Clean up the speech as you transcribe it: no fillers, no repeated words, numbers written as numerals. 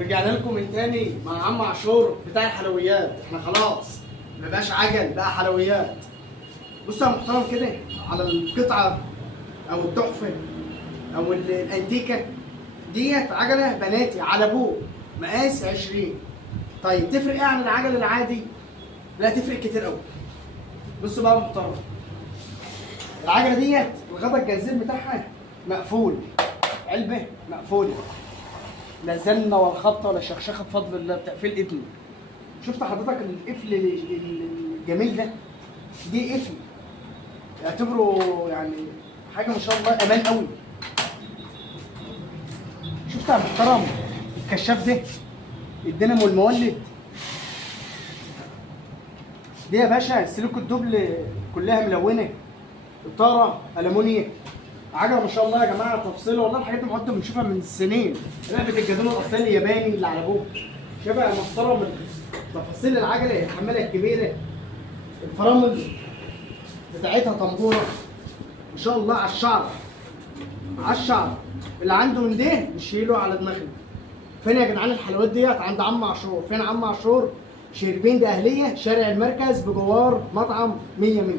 ورجعنا لكم من تاني مع عم عاشور بتاع الحلويات. احنا خلاص مبقاش عجل بقى حلويات. بص يا محترم كده على القطعه او التحفه او الانتيكه ديت، عجله بناتي على ابوه مقاس 20. طيب تفرق ايه عن العجل العادي؟ لا تفرق كتير قوي. بصوا بقى يا محترم، العجله ديت الغطا الجزير بتاعها مقفول، علبه مقفوله، لا زنه ولا خبطه ولا شخشخه بفضل الله، بتقفيل ابني. شفت حضرتك القفل الجميل ده؟ دي قفل اعتبره يعني حاجه ما شاء الله، امان قوي. شفت يا محترم الكشاف ده، الدينامو المولد دي يا باشا السلوك الدبل كلها ملونه، اطاره المونيا، عجله ما شاء الله يا جماعه. تفصيله والله الحاجات دي كنا بنشوفها من سنين. لعبه الجدول الاصلي الياباني اللي على ابوه، شبه محترم. تفاصيل العجله، الحماله الكبيره، الفرامل بتاعتها طنبوره ما شاء الله، على الشعر على الشعر. اللي عنده من ده نشيله على دماغنا. فين يا جدعان الحلويات ديت؟ عند عم عاشور. فين عم عاشور؟ شربين ده اهليه، شارع المركز بجوار مطعم 100 100.